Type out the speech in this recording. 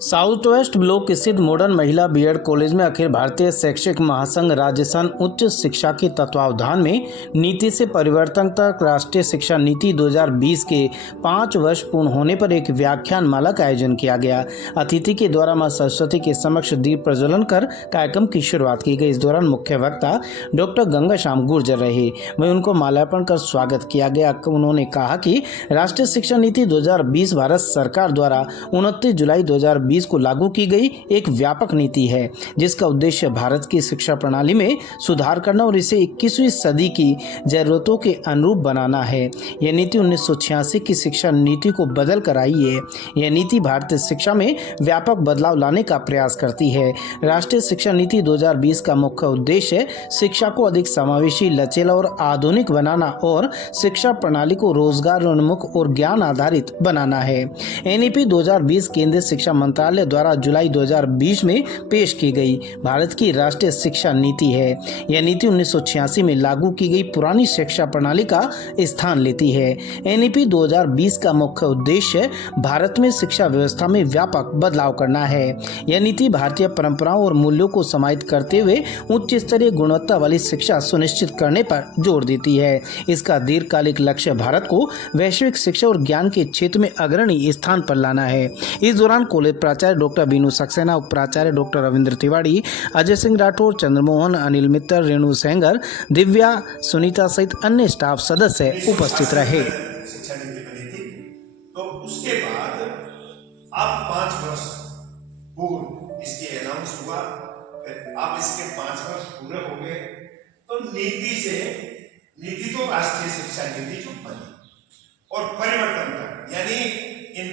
South west block स्थित modern महिला BEd college में अखिल भारतीय शैक्षिक महासंघ राजस्थान उच्च शिक्षा के तत्वावधान में नीति से परिवर्तन तक राष्ट्रीय शिक्षा नीति 2020 के 5 वर्ष पूर्ण होने पर एक व्याख्यान माला का आयोजन किया गया। अतिथि के द्वारा मां सरस्वती के समक्ष दीप प्रज्वलन कर कार्यक्रम की शुरुआत की गई। इस दौरान मुख्य वक्ता डॉक्टर गंगाश्याम गुर्जर रहे, वहीं उनको माल्यार्पण कर स्वागत किया गया। उन्होंने कहा कि राष्ट्रीय शिक्षा नीति 2020 भारत सरकार द्वारा 29 जुलाई 2020 को लागू की गई एक व्यापक नीति है, जिसका उद्देश्य भारत की शिक्षा प्रणाली में सुधार करना और इसे 21वीं सदी की जरूरतों के अनुरूप बनाना है। यह नीति 1986 की शिक्षा नीति को बदल कर आई है। यह नीति भारतीय शिक्षा में व्यापक बदलाव लाने का प्रयास करती है। राष्ट्रीय शिक्षा नीति 2020 का मुख्य उद्देश्य शिक्षा को अधिक समावेशी, लचीला और आधुनिक बनाना और शिक्षा प्रणाली को रोजगार उन्मुख और ज्ञान आधारित बनाना है। एनईपी 2020 केंद्रीय शिक्षा मंत्रालय द्वारा जुलाई 2020 में पेश की गई भारत की राष्ट्रीय शिक्षा नीति है। यह नीति 1986 में लागू की गई पुरानी शिक्षा प्रणाली का स्थान लेती है। एनईपी 2020 का मुख्य उद्देश्य भारत में शिक्षा व्यवस्था में व्यापक बदलाव करना है। यह नीति भारतीय परंपराओं और मूल्यों को समाहित करते हुए उच्च स्तरीय गुणवत्ता वाली शिक्षा सुनिश्चित करने पर जोर देती है। इसका दीर्घकालिक लक्ष्य भारत को वैश्विक शिक्षा और ज्ञान के क्षेत्र में अग्रणी स्थान पर लाना है। इस दौरान कॉलेज प्राचार्य डॉक्टर बीनू सक्सेना, उप प्राचार्य डॉक्टर रविंद्र तिवारी, अजय सिंह राठौर, चंद्रमोहन, अनिल मित्तर, रेणु सेंगर, दिव्या, सुनीता सहित अन्य स्टाफ सदस्य उपस्थित रहे। शिक्षा नीति बनी थी, तो उसके बाद अब 5 वर्ष पूर्व इसकी अनाउंस हुआ। अब इसके 5 वर्ष पूरे हो गए, तो नीति तो राष्ट्रीय शिक्षा नीति जो बनी और परिवर्तन कर, यानी इन